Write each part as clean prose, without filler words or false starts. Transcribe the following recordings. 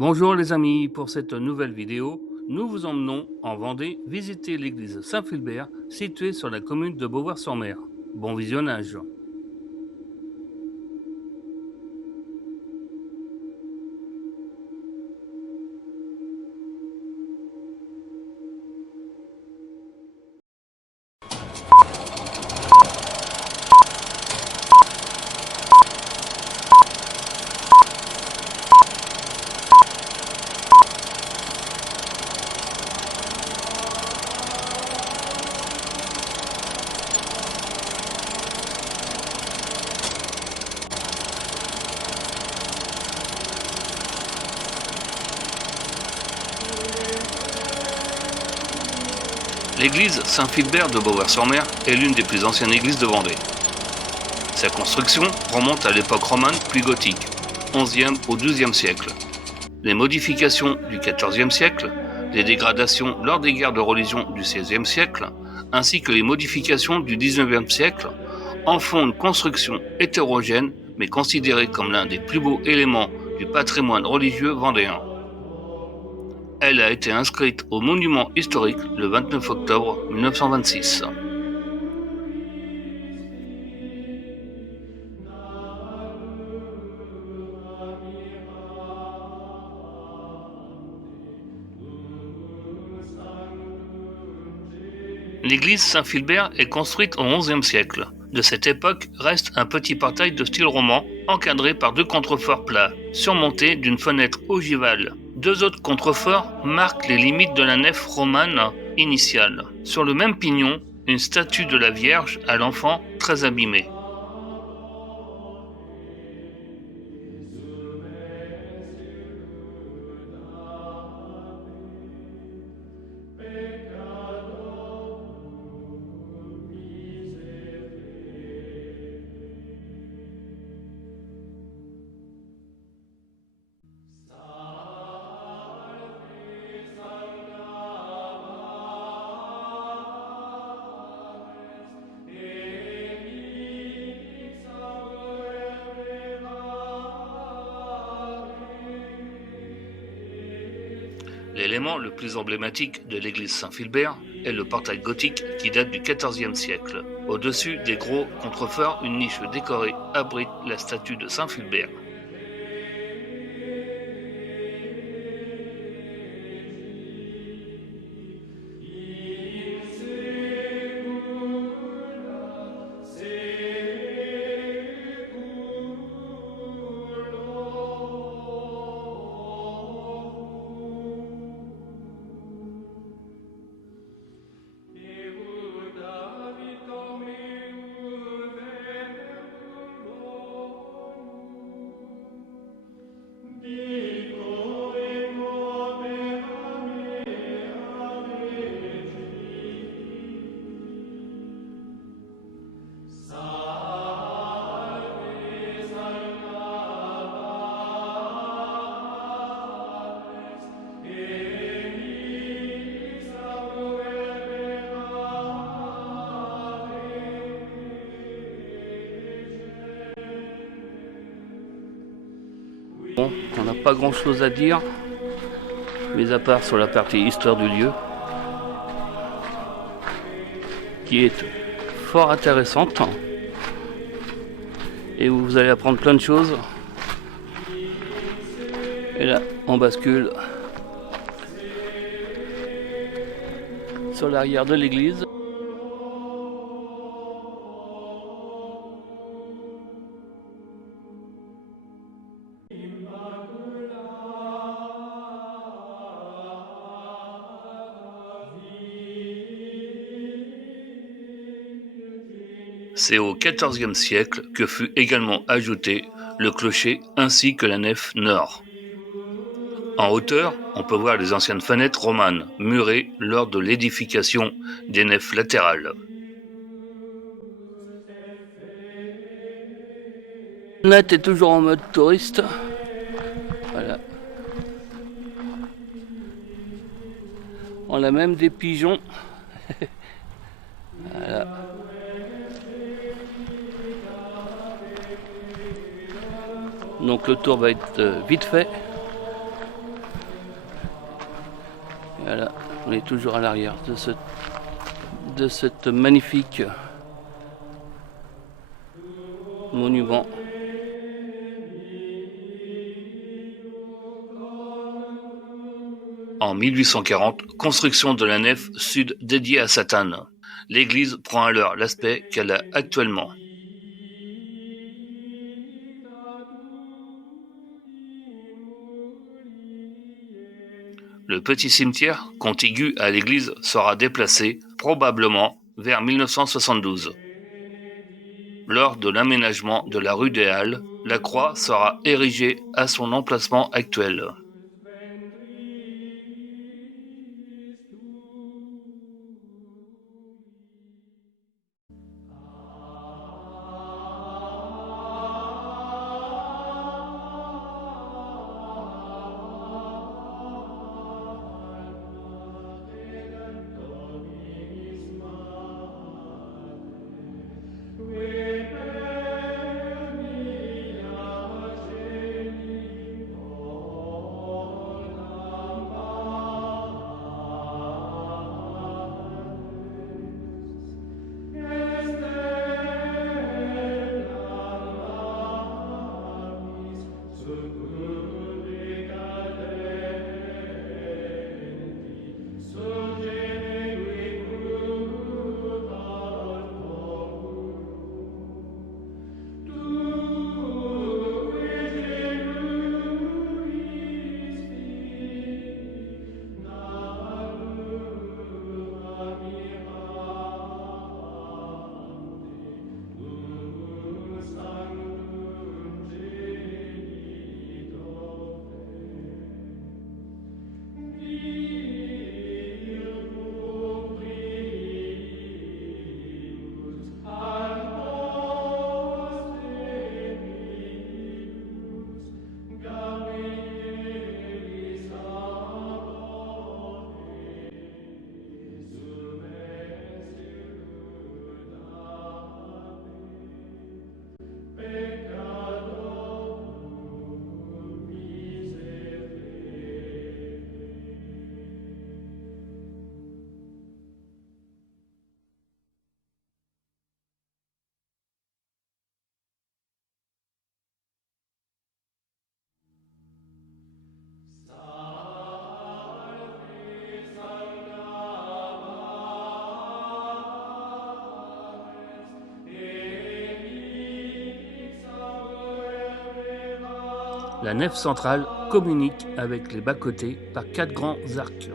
Bonjour les amis, pour cette nouvelle vidéo, nous vous emmenons en Vendée visiter l'église Saint-Philbert située sur la commune de Beauvoir-sur-Mer. Bon visionnage. L'église Saint-Philbert de Beauvoir-sur-Mer est l'une des plus anciennes églises de Vendée. Sa construction remonte à l'époque romane puis gothique, 11e au 12e siècle. Les modifications du 14e siècle, les dégradations lors des guerres de religion du 16e siècle, ainsi que les modifications du 19e siècle en font une construction hétérogène mais considérée comme l'un des plus beaux éléments du patrimoine religieux vendéen. Elle a été inscrite au monument historique le 29 octobre 1926. L'église Saint-Philbert est construite au XIe siècle. De cette époque reste un petit portail de style roman, encadré par deux contreforts plats, surmontés d'une fenêtre ogivale. Deux autres contreforts marquent les limites de la nef romane initiale. Sur le même pignon, une statue de la Vierge à l'enfant très abîmée. L'élément le plus emblématique de l'église Saint-Philbert est le portail gothique qui date du XIVe siècle. Au-dessus des gros contreforts, une niche décorée abrite la statue de Saint-Philbert. Bon, on n'a pas grand chose à dire, mis à part sur la partie histoire du lieu, qui est fort intéressante, et où vous allez apprendre plein de choses. Et là, on bascule sur l'arrière de l'église. C'est au XIVe siècle que fut également ajouté le clocher ainsi que la nef nord. En hauteur, on peut voir les anciennes fenêtres romanes murées lors de l'édification des nefs latérales. Net est toujours en mode touriste. Voilà. On a même des pigeons. Voilà. Donc le tour va être vite fait. Voilà, on est toujours à l'arrière de cette magnifique monument. En 1840, construction de la nef sud dédiée à Satane. L'église prend alors l'aspect qu'elle a actuellement. Le petit cimetière, contigu à l'église, sera déplacé, probablement, vers 1972. Lors de l'aménagement de la rue des Halles, la croix sera érigée à son emplacement actuel. La nef centrale communique avec les bas-côtés par 4 grands arcs.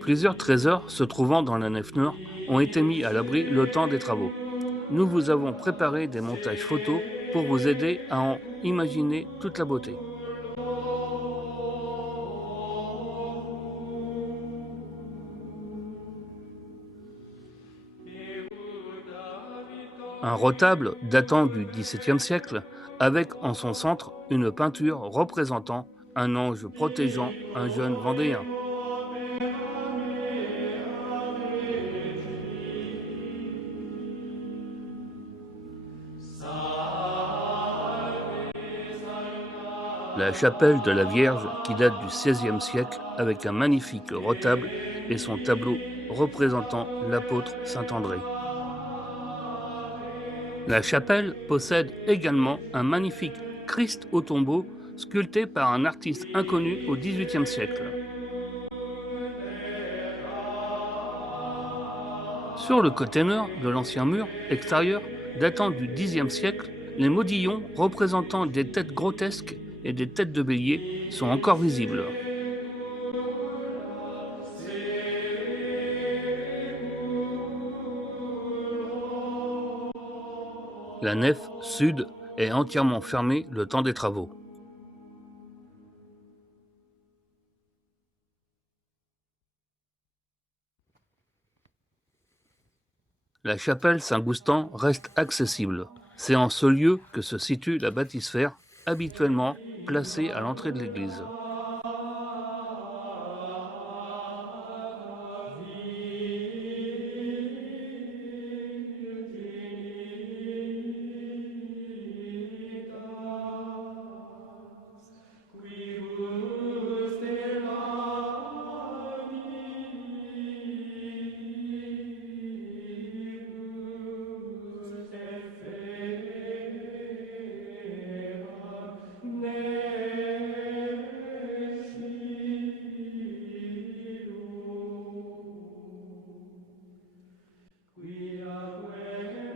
Plusieurs trésors se trouvant dans la nef nord ont été mis à l'abri le temps des travaux. Nous vous avons préparé des montages photos pour vous aider à en imaginer toute la beauté. Un retable datant du XVIIe siècle, avec en son centre une peinture représentant un ange protégeant un jeune Vendéen. La chapelle de la Vierge qui date du XVIe siècle avec un magnifique retable et son tableau représentant l'apôtre Saint-André. La chapelle possède également un magnifique Christ au tombeau sculpté par un artiste inconnu au XVIIIe siècle. Sur le côté nord de l'ancien mur extérieur datant du Xe siècle, les modillons représentant des têtes grotesques et des têtes de bélier sont encore visibles. La nef sud est entièrement fermée le temps des travaux. La chapelle Saint-Goustan reste accessible. C'est en ce lieu que se situe la baptisphère, habituellement placée à l'entrée de l'église.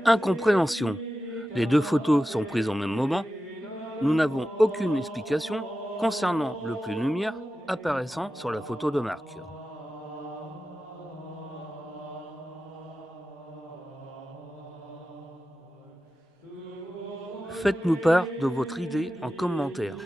Incompréhension. Les deux photos sont prises au même moment. Nous n'avons aucune explication concernant le puits lumière apparaissant sur la photo de Marc. Faites-nous part de votre idée en commentaire.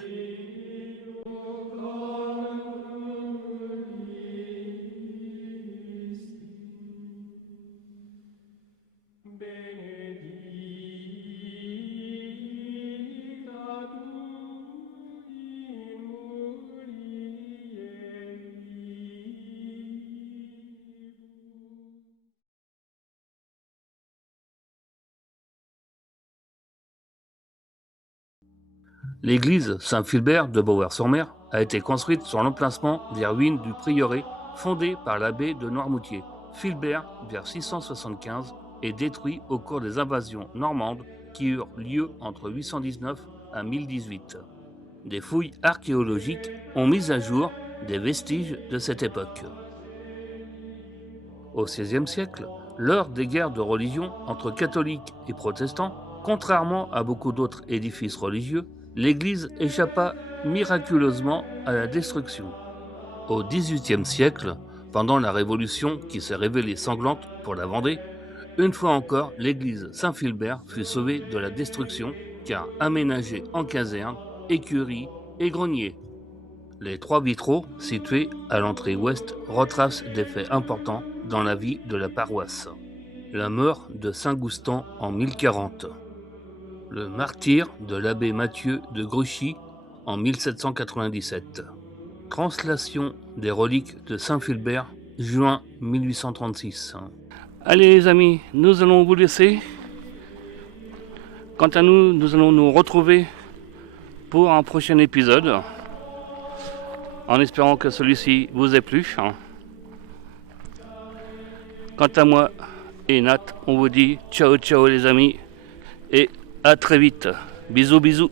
L'église Saint-Philbert de Beauvoir-sur-Mer a été construite sur l'emplacement des ruines du prieuré fondé par l'abbé de Noirmoutier, Philbert, vers 675, et détruit au cours des invasions normandes qui eurent lieu entre 819 à 1018. Des fouilles archéologiques ont mis à jour des vestiges de cette époque. Au XVIe siècle, lors des guerres de religion entre catholiques et protestants, contrairement à beaucoup d'autres édifices religieux, l'église échappa miraculeusement à la destruction. Au XVIIIe siècle, pendant la Révolution qui s'est révélée sanglante pour la Vendée, une fois encore, l'église Saint-Philbert fut sauvée de la destruction car aménagée en caserne, écurie et grenier. Les trois vitraux, situés à l'entrée ouest, retracent des faits importants dans la vie de la paroisse. La mort de Saint Goustan en 1040. Le martyre de l'abbé Mathieu de Gruchy en 1797. Translation des reliques de Saint-Philbert, juin 1836. Allez les amis, nous allons vous laisser. Quant à nous, nous allons nous retrouver pour un prochain épisode, en espérant que celui-ci vous ait plu. Quant à moi et Nat, on vous dit ciao ciao les amis, et à très vite. Bisous bisous.